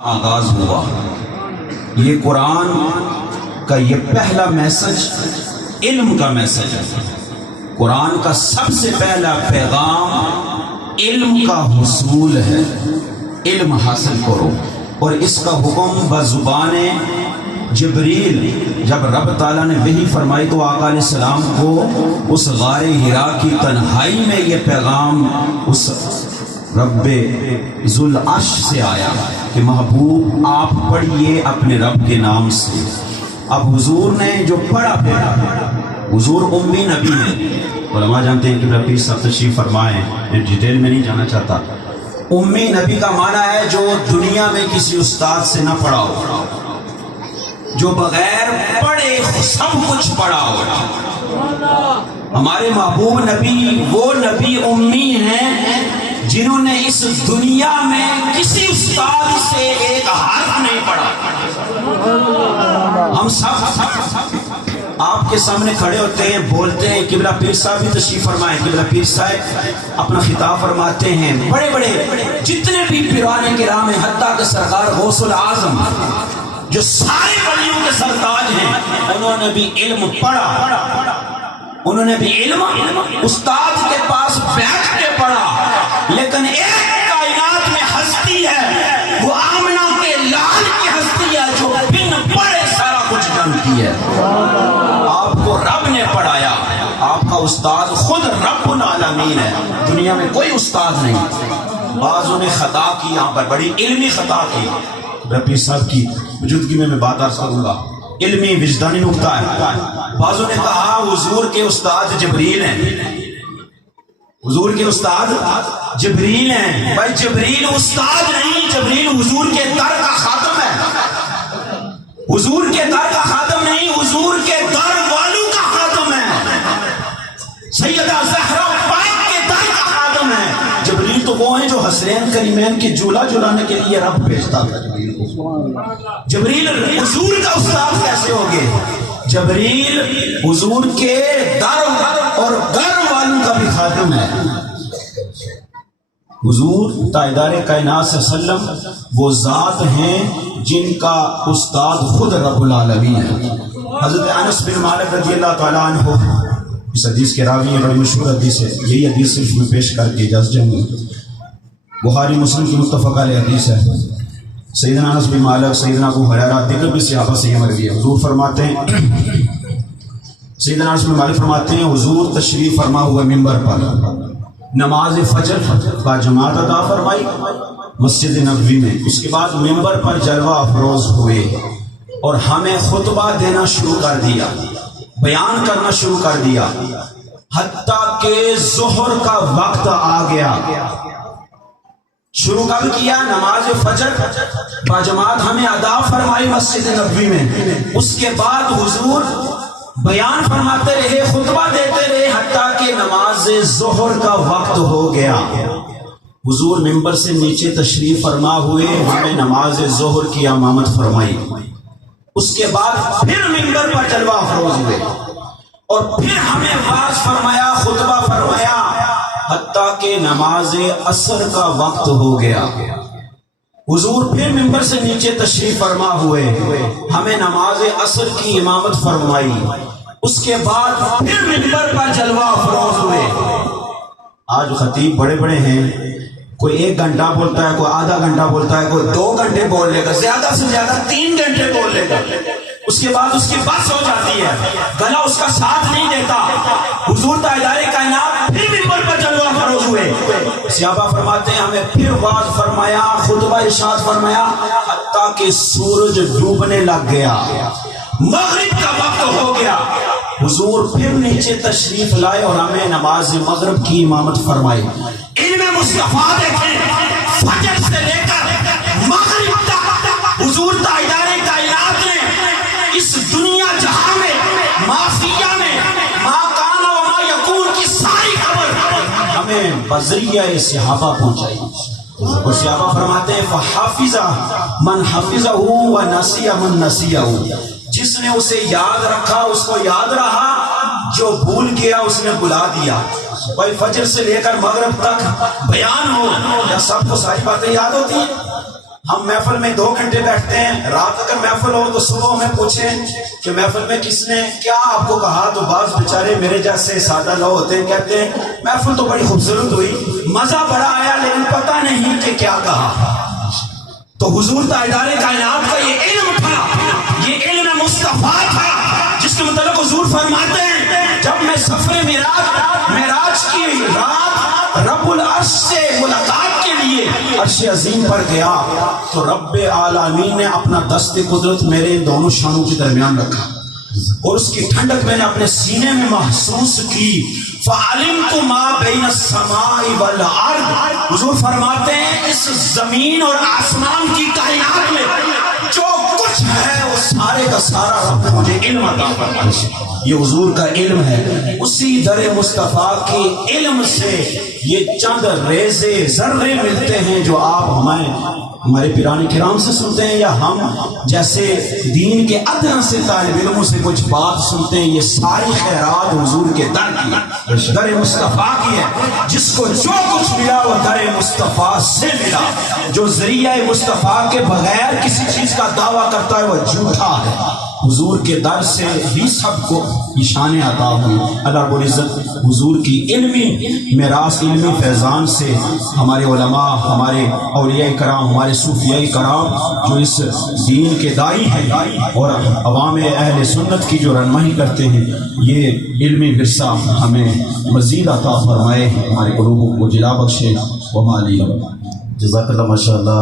آغاز ہوا۔ یہ قرآن کا یہ پہلا میسج علم کا میسج ہے۔ قرآن کا سب سے پہلا پیغام علم کا حصول ہے، علم حاصل کرو۔ اور اس کا حکم بزبان جبریل جب رب تعالیٰ نے وحی فرمائی تو آقا علیہ السلام کو اس غار حرا کی تنہائی میں یہ پیغام اس رب ذوالعرش سے آیا کہ محبوب آپ پڑھیے اپنے رب کے نام سے۔ اب حضور نے جو پڑھا حضور امی نبی ہے، علماء جانتے ہیں کہ نبی صاحب تشریف فرمائیں، میں ڈیٹیل میں نہیں جانا چاہتا۔ امی نبی کا معنی ہے جو دنیا میں کسی استاد سے نہ پڑھا ہو، جو بغیر پڑھے سب کچھ پڑھا ہو۔ ہمارے محبوب نبی وہ نبی امی ہیں جنہوں نے اس دنیا میں کسی استاد سے ایک حرف نہیں پڑھا۔ ہم سب آپ کے سامنے کھڑے ہوتے ہیں، بولتے ہیں، قبلہ پیر صاحب بھی تشریف فرمائیں، قبلہ پیر صاحب اپنا خطاب فرماتے ہیں۔ بڑے بڑے جتنے بھی پیران کرام ہیں، حتیٰ کہ سرکار غوث العظم جو سارے ولیوں کے سرتاج ہیں، انہوں نے بھی علم پڑھا، انہوں نے بھی علم استاد کے پاس بیٹھ کے پڑھا۔ لیکن ایک کائنات میں ہستی ہے، وہ آمنہ کے لال کی ہستی ہے جو بن پڑھے سارا کچھ جانتی ہے۔ آپ کو رب نے پڑھایا، آپ کا استاد خود رب العالمین ہے، دنیا میں کوئی استاد نہیں۔ بعضوں نے خطا کی، یہاں پر بڑی علمی خطا کی۔ ربی صاحب کی موجودگی میں بات عرض کروں گا، علمی وجدانی نقطہ ہے۔ بعضوں نے کہا حضور کے استاد جبریل ہیں، حضور کے استاد جبریل ہیں۔ بھائی جبریل استاد نہیں، جبریل حضور کے در کا خادم ہے، حضور کے در کا خادم نہیں، حضور کے در والوں کا خادم ہے، سیدہ زہرا پاک کے در کا خادم ہے۔ جبریل تو وہ ہیں جو حسین کریمین کی جھولا جھلانے کے لیے رب بھیجتا تھا جبریل کو۔ جبریل حضور کا استاد کیسے ہوگے؟ جبریل حضور کے در اور گر والوں کا بھی خادم ہے۔ حضور تاجدار کائنات صلی اللہ علیہ وسلم وہ ذات ہیں جن کا استاد خود رب العالمین ہے۔ حضرت انس بن مالک رضی اللہ تعالیٰ عنہ اس حدیث کے راوی ہیں، بڑی مشہور حدیث ہے، یہی حدیث صرف میں پیش کر کے اجازت چاہوں گا، بخاری مسلم کی متفق علیہ حدیث ہے۔ سیدنا انس بن مالک، سیدنا ابو ہریرہ، دیگر بھی صحابہ سے یہ مروی ہے۔ حضور فرماتے ہیں، سیدنا انس بن مالک فرماتے ہیں حضور تشریف فرما ہوئے ممبر پر، نماز فجر با جماعت ادا فرمائی مسجد نبوی میں، اس کے بعد ممبر پر جلوہ افروز ہوئے اور ہمیں خطبہ دینا شروع کر دیا، بیان کرنا شروع کر دیا، حتیٰ کہ ظہر کا وقت آ گیا۔ شروع کب کیا؟ نماز فجر با جماعت ہمیں ادا فرمائی مسجد نبوی میں، اس کے بعد حضور بیان فرماتے رہے، خطبہ دیتے رہے، حتیٰ کہ نماز ظہر کا وقت ہو گیا۔ حضور ممبر سے نیچے تشریف فرما ہوئے، ہمیں نماز ظہر کی امامت فرمائی، اس کے بعد پھر ممبر پر جلوہ افروز ہوئے اور پھر ہمیں واعظ فرمایا، خطبہ فرمایا، حتیٰ کہ نماز عصر کا وقت ہو گیا۔ حضور پھر ممبر سے نیچے تشریف فرما ہوئے، ہمیں نماز عصر کی امامت فرمائی، اس کے بعد پھر ممبر پر جلوہ افروز ہوئے۔ آج خطیب بڑے بڑے ہیں، کوئی 1 گھنٹہ بولتا ہے، کوئی آدھا گھنٹہ بولتا ہے، کوئی 2 گھنٹے بول لے گا، زیادہ سے زیادہ 3 گھنٹے بول لے گا، اس کے بعد اس کی بس ہو جاتی ہے، گلا اس کا ساتھ نہیں دیتا۔ حضور تاجدار کائنات پھر ممبر پر جلوہ افروز ہوئے، صحابہ فرماتے ہیں ہمیں پھر واعظ فرمایا، خطبہ ارشاد فرمایا، حتیٰ کہ سورج ڈوبنے لگ گیا، مغرب کا وقت ہو گیا۔ حضور پھر نیچے تشریف لائے اور ہمیں نماز مغرب کی امامت فرمائی۔ علم مصطفیٰ دیکھیں، فجر سے لے کر مغرب تک حضور تاجدار کائنات نے اس دنیا جہاں میں معافیہ میں ما کان و ما یکون کی ساری خبر ہمیں بذریعہ صحابہ پہنچائی۔ اور صحابہ فرماتے ہیں فحافظ من حفظہ و نسی من نسیہ، جس نے اسے یاد رکھا اس کو یاد رہا، جو بھول گیا اس نے بلا دیا۔ بھائی فجر سے لے کر مغرب تک بیان ہو، یا سب کو ساری باتیں یاد ہوتی ہیں؟ ہم محفل میں 2 گھنٹے بیٹھتے ہیں، رات اگر محفل ہو تو صبح ہمیں پوچھیں کہ محفل میں کس نے کیا آپ کو کہا، تو بعض بیچارے میرے جیسے سادہ لوگ ہوتے ہیں، کہتے ہیں محفل تو بڑی خوبصورت ہوئی، مزہ بڑا آیا، لیکن پتہ نہیں کہ کیا کہا۔ تو حضور تاجدار کائنات کا یہ علم تھا، یہ علم مصطفیٰ تھا، جس کے متعلق حضور فرماتے ہیں جب میں سفر معراج کی رات رب العرش سے ملاقات کے لیے عرش عظیم پر گیا تو رب العالمین نے اپنا دست قدرت میرے ان دونوں شانوں کے درمیان رکھا اور اس کی ٹھنڈک میں نے اپنے سینے میں محسوس کی۔ فَعَلِمْتُ مَا بَيْنَ السَّمَاءِ وَالْأَرْضِ، حضور فرماتے ہیں اس زمین اور آسمان کی کائنات میں جو کچھ ہے وہ سارے کا سارا رب نے مجھے علم عطا فرمایا۔ یہ حضور کا علم ہے، اسی در مصطفیٰ کے علم سے یہ چند ریزے ذرے ملتے ہیں جو آپ ہمارے پیران کرام سے سنتے ہیں، یا ہم جیسے دین کے ادنا سے طالب علموں سے کچھ بات سنتے ہیں۔ یہ ساری خیرات حضور کے در کی، در مصطفیٰ کی ہے۔ جس کو جو کچھ ملا وہ در مصطفیٰ سے ملا۔ جو ذریعہ مصطفیٰ کے بغیر کسی چیز کا دعویٰ کرتا ہے وہ جھوٹا ہے۔ حضور کے در سے ہی سب کو نشانیں عطا ہوئی۔ اللہ رب العزت حضور کی علمی میراث، علمی فیضان سے ہمارے علماء، ہمارے اولیاء کرام، ہمارے صوفیاء کرام جو اس دین کے دائی ہیں اور عوام اہل سنت کی جو رہنمائی کرتے ہیں، یہ علمی ورثہ ہمیں مزید عطا فرمائے، ہمارے قلوبوں کو جلا بخشے۔ وما علیہ۔ جزاک اللہ، ماشاء اللہ۔